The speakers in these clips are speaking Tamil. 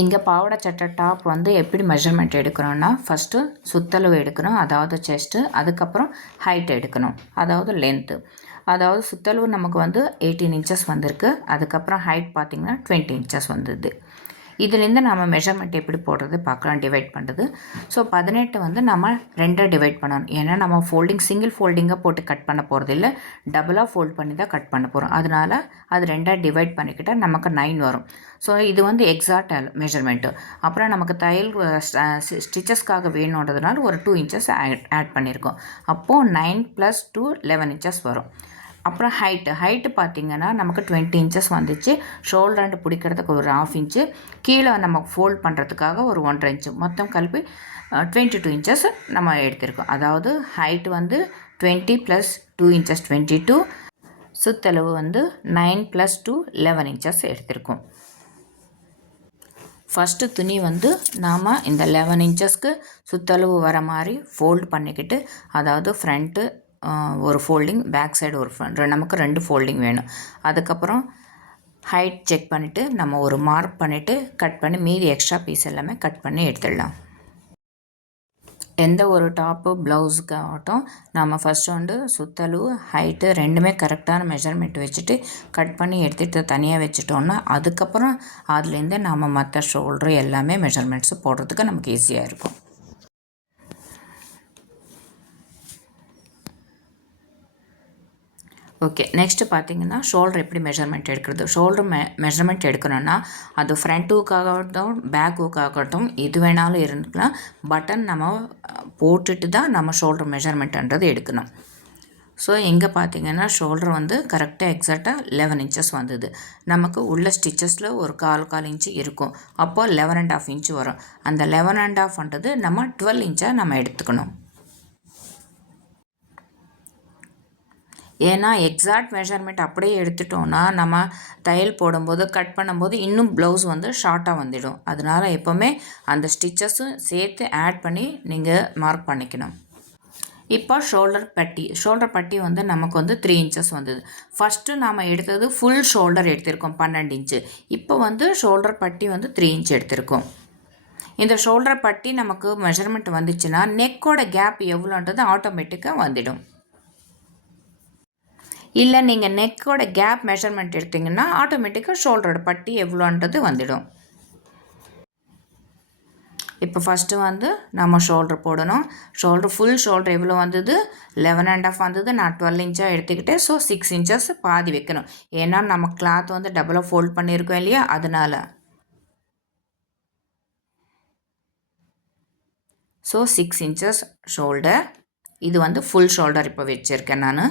இங்கே பாவாடை சட்டை டாப் வந்து எப்படி மெஷர்மெண்ட் எடுக்கணும்னா ஃபஸ்ட்டு சுற்றளவு எடுக்கணும், அதாவது செஸ்ட்டு. அதுக்கப்புறம் ஹைட் எடுக்கணும், அதாவது லென்த்து. அதாவது சுற்றளவு நமக்கு வந்து 18 இன்ச்சஸ் வந்திருக்கு. அதுக்கப்புறம் ஹைட் பார்த்திங்கன்னா 20 இன்ச்சஸ் வந்தது. இதுலேருந்து நம்ம மெஷர்மெண்ட் எப்படி போடுறது பார்க்கலாம், டிவைட் பண்ணுறது. ஸோ 18 வந்து நம்ம 2 டிவைட் பண்ணணும். ஏன்னா நம்ம சிங்கிள் ஃபோல்டிங்காக போட்டு கட் பண்ண போகிறது இல்லை, டபுளாக ஃபோல்ட் பண்ணி தான் கட் பண்ண போகிறோம். அதனால் அது 2 டிவைட் பண்ணிக்கிட்டால் நமக்கு 9 வரும். ஸோ இது வந்து எக்ஸாக்ட் மெஷர்மெண்ட்டு. அப்புறம் நமக்கு தையல் ஸ்டிச்சஸ்க்காக வேணுன்றதுனால ஒரு 2 இன்ச்சஸ் ஆட் பண்ணியிருக்கோம். அப்போது 9 + 2 11 இன்ச்சஸ் வரும். அப்புறம் ஹைட்டு பார்த்திங்கன்னா நமக்கு 20 இன்ச்சஸ் வந்துச்சு. ஷோல்டர் பிடிக்கிறதுக்கு ஒரு 1/2 இன்ச்சு, கீழே நம்ம ஃபோல்ட் பண்ணுறதுக்காக ஒரு 1.5 இன்ச்சு, மொத்தம் கல்வி 22 இன்ச்சஸ் நம்ம எடுத்திருக்கோம். அதாவது ஹைட்டு வந்து 20 + 2 இன்ச்சஸ் 22, சுற்றளவு வந்து 9 + 2 11 இன்ச்சஸ் எடுத்திருக்கோம். ஃபஸ்ட்டு துணி வந்து நாம் இந்த 11 இன்ச்சஸ்க்கு சுற்றளவு வர மாதிரி ஃபோல்ட் பண்ணிக்கிட்டு, அதாவது ஃப்ரண்ட்டு ஒரு ஃபோல்டிங், பேக் சைடு ஒரு நமக்கு 2 ஃபோல்டிங் வேணும். அதுக்கப்புறம் ஹைட் செக் பண்ணிவிட்டு நம்ம ஒரு மார்க் பண்ணிவிட்டு கட் பண்ணி மீதி எக்ஸ்ட்ரா பீஸ் எல்லாமே கட் பண்ணி எடுத்துடலாம். எந்த ஒரு டாப்பு ப்ளவுஸுக்காகட்டும் நம்ம ஃபஸ்ட்டு வந்து சுற்றளவு ஹைட்டு ரெண்டுமே கரெக்டான மெஷர்மெண்ட் வச்சுட்டு கட் பண்ணி எடுத்துகிட்டு தனியாக வச்சுட்டோன்னா அதுக்கப்புறம் அதுலேருந்து நம்ம மற்ற ஷோல்ட்ரு எல்லாமே மெஷர்மெண்ட்ஸு போடுறதுக்கு நமக்கு ஈஸியாக இருக்கும். ஓகே, நெக்ஸ்ட்டு பார்த்திங்கன்னா ஷோல்டர் எப்படி மெஷர்மெண்ட் எடுக்கிறது. ஷோல்டர் மெஷர்மெண்ட் எடுக்கணும்னா அது ஃப்ரண்ட் ஹூக்காகட்டும் பேக் ஹூக்காகட்டும் எது வேணாலும் இருந்துக்கலாம். பட்டன் நம்ம போட்டுட்டு தான் நம்ம ஷோல்டர் மெஷர்மெண்ட்ன்றது எடுக்கணும். ஸோ இங்கே பார்த்திங்கன்னா ஷோல்டர் வந்து கரெக்டாக எக்ஸாக்டாக 11 இன்ச்சஸ் வந்தது. நமக்கு உள்ள ஸ்டிச்சஸில் ஒரு 1/4 இன்ச்சு இருக்கும். அப்போது 11.5 இன்ச்சு வரும். அந்த 11.5ன்றது நம்ம 12 இன்ச்சாக நம்ம எடுத்துக்கணும். ஏன்னா எக்ஸாக்ட் மெஷர்மெண்ட் அப்படியே எடுத்துட்டோன்னா நம்ம தையல் போடும்போது கட் பண்ணும்போது இன்னும் ப்ளவுஸ் வந்து ஷார்ட்டாக வந்துடும். அதனால் எப்போவுமே அந்த ஸ்டிச்சஸும் சேர்த்து ஆட் பண்ணி நீங்கள் மார்க் பண்ணிக்கணும். இப்போ ஷோல்டர் பட்டி வந்து நமக்கு வந்து 3 இன்ச்சஸ் வந்தது. ஃபஸ்ட்டு நாம் எடுத்தது ஃபுல் ஷோல்டர் எடுத்திருக்கோம் 12 இன்ச்சு. இப்போ வந்து ஷோல்டர் பட்டி வந்து 3 இன்ச் எடுத்திருக்கோம். இந்த ஷோல்டர் பட்டி நமக்கு மெஷர்மெண்ட் வந்துச்சுன்னா நெக்கோட கேப் எவ்வளோன்றது ஆட்டோமேட்டிக்காக வந்துடும். இல்லை நீங்கள் நெக்கோட கேப் மெஷர்மெண்ட் எடுத்திங்கன்னா ஆட்டோமேட்டிக்காக ஷோல்டரோட பட்டி எவ்வளோன்றது வந்துடும். இப்போ ஃபஸ்ட்டு வந்து நம்ம ஷோல்டர் போடணும். ஃபுல் ஷோல்டர் எவ்வளோ வந்தது, 11.5 வந்தது. நான் 12 இன்ச்சாக எடுத்துக்கிட்டேன். ஸோ 6 இன்ச்சஸ் பாதி வைக்கணும். ஏன்னா நம்ம கிளாத் வந்து டபுளாக ஃபோல்ட் பண்ணியிருக்கோம் இல்லையா, அதனால். So 6 inches shoulder. இது வந்து ஃபுல் ஷோல்டர் இப்போ வச்சுருக்கேன் நான்.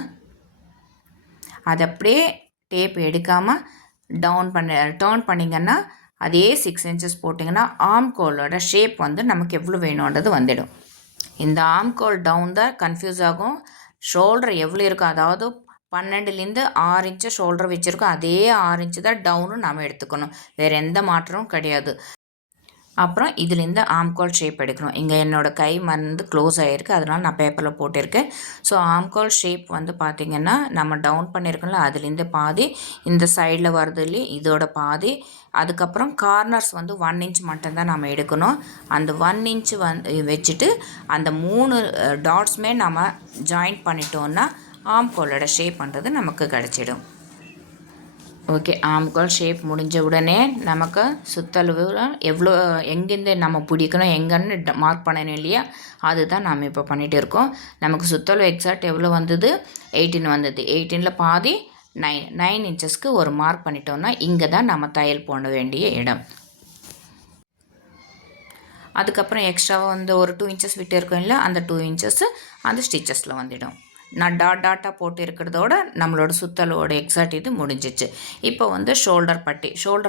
அதை அப்படியே டேப் எடுக்காமல் டர்ன் பண்ணிங்கன்னா அதே 6 இன்ச்சஸ் போட்டிங்கன்னா ஆம்கோலோட ஷேப் வந்து நமக்கு எவ்வளோ வேணுன்றது வந்துடும். இந்த ஆம்கோல் டவுன் தான் கன்ஃபியூஸ் ஆகும். ஷோல்டர் எவ்வளோ இருக்கும், அதாவது 12லேருந்து 6 இன்ச்சு ஷோல்டர் வச்சுருக்கோம், அதே 6 இன்ச்சு தான் டவுனும் நம்ம எடுத்துக்கணும். வேறு எந்த மாற்றமும் கிடையாது. அப்புறம் இதுலேருந்து ஆம்கோல் ஷேப் எடுக்கணும். இங்கே என்னோடய கை வந்து க்ளோஸ் ஆகிருக்கு, அதனால் நான் பேப்பரில் போட்டிருக்கேன். ஸோ ஆம்கோல் ஷேப் வந்து பார்த்திங்கன்னா நம்ம டவுன் பண்ணியிருக்கோம்ல, அதுலேருந்து பாதி, இந்த சைடில் வருது இல்லையே இதோட பாதி. அதுக்கப்புறம் கார்னர்ஸ் வந்து 1 இன்ச் மட்டும்தான் நம்ம எடுக்கணும். அந்த 1 இன்ச்சு வச்சுட்டு அந்த 3 டாட்ஸுமே நம்ம ஜாயின் பண்ணிட்டோன்னா ஆம்கோலோட ஷேப்ன்றது நமக்கு கிடச்சிடும். ஓகே, ஆம்கோல் ஷேப் முடிஞ்ச உடனே நமக்கு சுற்றளவு எவ்வளோ எங்கேருந்து நம்ம பிடிக்கணும் எங்கன்னு மார்க் பண்ணணும் இல்லையா, அதுதான் நாம் இப்போ பண்ணிகிட்டு இருக்கோம். நமக்கு சுற்றளவு எக்ஸாக்ட் எவ்வளோ வந்தது, 18 வந்தது. 18ல் பாதி 9 இன்ச்சஸ்க்கு ஒரு மார்க் பண்ணிட்டோன்னா இங்கே தான் நம்ம தையல் போட வேண்டிய இடம். அதுக்கப்புறம் எக்ஸ்ட்ராவாக வந்து ஒரு 2 இன்ச்சஸ் விட்டு இருக்கோம் இல்லை, அந்த 2 இன்ச்சஸ்ஸு அந்த ஸ்டிச்சஸில் வந்துடும். நான் டாட்டாக போட்டு இருக்கிறதோட நம்மளோட சுற்றலோட எக்ஸாக்ட் இது முடிஞ்சிச்சு. இப்போ வந்து ஷோல்டர்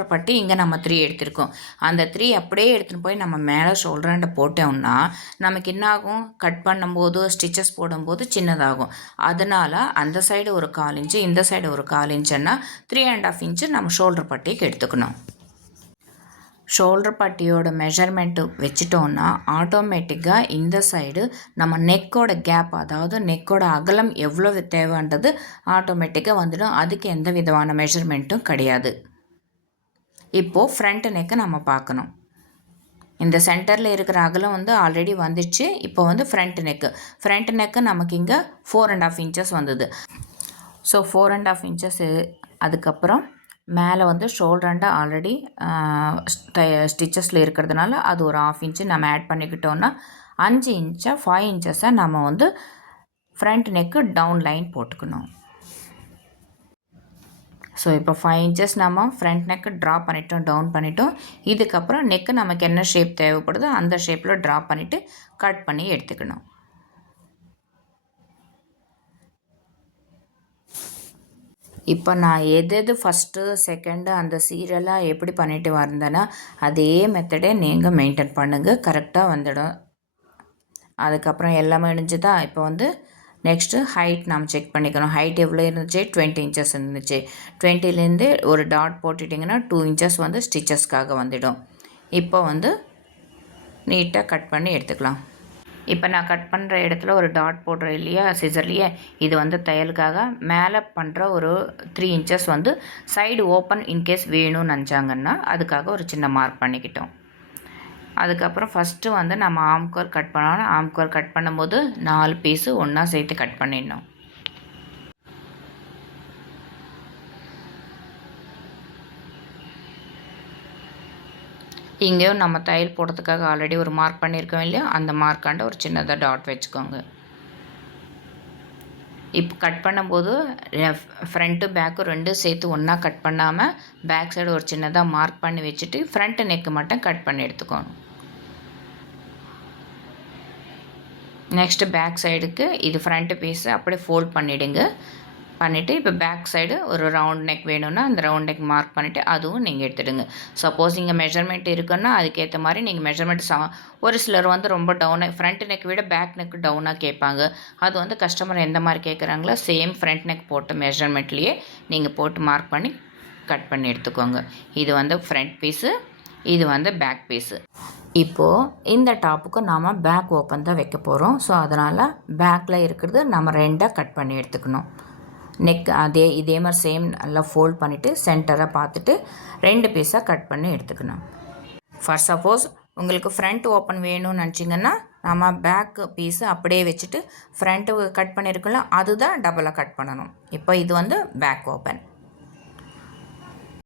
பட்டி இங்கே நம்ம 3 எடுத்திருக்கோம். அந்த 3 அப்படியே எடுத்துகிட்டு போய் நம்ம மேலே ஷோல்டராண்ட போட்டோம்னா நமக்கு என்னாகும், கட் பண்ணும்போது ஸ்டிச்சஸ் போடும்போது சின்னதாகும். அதனால் அந்த சைடு ஒரு 1/4 இன்ச்சு, இந்த சைடு ஒரு 1/4 இன்ச்சுன்னா 3.5 இன்ச்சு நம்ம ஷோல்டர் பட்டிக்கு எடுத்துக்கணும். ஷோல்டர் பட்டியோட மெஷர்மெண்ட்டு வச்சுட்டோன்னா ஆட்டோமேட்டிக்காக இந்த சைடு நம்ம நெக்கோட கேப், அதாவது நெக்கோட அகலம் எவ்வளோ தேவைன்றது ஆட்டோமேட்டிக்காக வந்துடும். அதுக்கு எந்த விதமான மெஷர்மெண்ட்டும் கிடையாது. இப்போது ஃப்ரண்ட் நெக்கை நம்ம பார்க்கணும். இந்த சென்டரில் இருக்கிற அகலம் வந்து ஆல்ரெடி வந்துடுச்சு. இப்போ வந்து ஃப்ரண்ட் நெக்கு நமக்கு இங்கே 4.5 இன்ச்சஸ் வந்தது. So 4.5 inches. அதுக்கப்புறம் மேலே வந்து ஷோல்டர்ண்டா ஆல்ரெடி ஸ்டிச்சஸில் இருக்கிறதுனால அது ஒரு 1/2 இன்ச்சு நம்ம ஆட் பண்ணிக்கிட்டோன்னா 5 இன்ச்சை 5 இன்ச்சஸை நம்ம வந்து ஃப்ரண்ட் நெக்கு டவுன் லைன் போட்டுக்கணும். ஸோ இப்போ 5 இன்ச்சஸ் நம்ம ஃப்ரண்ட் நெக்கு ட்ரா பண்ணிட்டோம், டவுன் பண்ணிட்டோம். இதுக்கப்புறம் நெக்கு நமக்கு என்ன ஷேப் தேவைப்படுதோ அந்த ஷேப்பில் ட்ரா பண்ணிவிட்டு கட் பண்ணி எடுத்துக்கணும். இப்போ நான் எது ஃபஸ்ட்டு செகண்டு அந்த சீரியலாக எப்படி பண்ணிட்டு வந்தேன்னா அதே மெத்தடே நீங்கள் மெயின்டைன் பண்ணுங்கள், கரெக்டாக வந்துடும். அதுக்கப்புறம் எல்லாமே முடிஞ்சுதா. இப்போ வந்து நெக்ஸ்ட்டு ஹைட் நாம் செக் பண்ணிக்கணும். ஹைட் எவ்வளோ இருந்துச்சு? 20 இன்ச்சஸ் இருந்துச்சு. 20லேருந்து ஒரு டாட் போட்டுட்டிங்கன்னா 2 இன்ச்சஸ் வந்து ஸ்டிச்சஸ்க்காக வந்துடும். இப்போ வந்து நீட்டாக கட் பண்ணி எடுத்துக்கலாம். இப்போ நான் கட் பண்ணுற இடத்துல ஒரு டாட் போடுறேன் இல்லையா சிசர்லேயே, இது வந்து தையலுக்காக. மேலே பண்ணுற ஒரு 3 இன்ச்சஸ் வந்து சைடு ஓப்பன் இன்கேஸ் வேணும்னு நினச்சாங்கன்னா அதுக்காக ஒரு சின்ன மார்க் பண்ணிக்கிட்டோம். அதுக்கப்புறம் ஃபஸ்ட்டு வந்து நம்ம ஆம்கோல் கட் பண்ணோன்னா ஆம்கோல் கட் பண்ணும்போது 4 பீஸு ஒன்றா சேர்த்து கட் பண்ணிடணும். இங்கேயும் நம்ம தையல் போடுறதுக்காக ஆல்ரெடி ஒரு மார்க் பண்ணியிருக்கோம் இல்லையா, அந்த மார்க்காண்ட ஒரு சின்னதாக டாட் வச்சுக்கோங்க. இப்போ கட் பண்ணும்போது ஃப்ரண்ட்டு பேக்கும் ரெண்டும் சேர்த்து ஒன்றா கட் பண்ணாமல் பேக் சைடு ஒரு சின்னதாக மார்க் பண்ணி வச்சுட்டு ஃப்ரண்ட்டு நெக்கு மட்டும் கட் பண்ணி எடுத்துக்கோணும். நெக்ஸ்ட்டு பேக் சைடுக்கு இது ஃப்ரண்ட்டு பீஸு அப்படியே ஃபோல்ட் பண்ணிவிடுங்க. பண்ணிவிட்டு இப்போ பேக் சைடு ஒரு ரவுண்ட் நெக் வேணும்னா அந்த ரவுண்ட் நெக் மார்க் பண்ணிவிட்டு அதுவும் நீங்கள் எடுத்துடுங்க. சப்போஸ் இங்கே மெஷர்மெண்ட் இருக்குன்னா அதுக்கேற்ற மாதிரி நீங்கள் மெஷர்மெண்ட் ஒரு சிலர் வந்து ரொம்ப டவுனாக ஃப்ரண்ட் நெக் விட பேக் நெக் டவுனாக கேட்பாங்க. அது வந்து கஸ்டமர் எந்த மாதிரி கேட்குறாங்களோ சேம் ஃப்ரண்ட் நெக் போட்டு மெஷர்மெண்ட்லேயே நீங்கள் போட்டு மார்க் பண்ணி கட் பண்ணி எடுத்துக்கோங்க. இது வந்து ஃப்ரண்ட் பீஸு, இது வந்து பேக் பீஸு. இப்போது இந்த டாப்புக்கு நாம் பேக் ஓப்பன் தான் வைக்க போகிறோம். ஸோ அதனால் பேக்கில் இருக்கிறது நம்ம 2ஆக கட் பண்ணி எடுத்துக்கணும். நெக் இதே மாதிரி சேம் நல்லா ஃபோல்ட் பண்ணிவிட்டு சென்டராக பார்த்துட்டு 2 பீஸாக கட் பண்ணி எடுத்துக்கணும். ஃபர்ஸ்ட் சப்போஸ் உங்களுக்கு ஃப்ரண்ட் ஓப்பன் வேணும்னு நினச்சிங்கன்னா நம்ம பேக் பீஸு அப்படியே வச்சுட்டு ஃப்ரண்ட்டு கட் பண்ணியிருக்கோம்ல அதுதான் டபுளாக கட் பண்ணணும். இப்போ இது வந்து பேக் ஓப்பன்.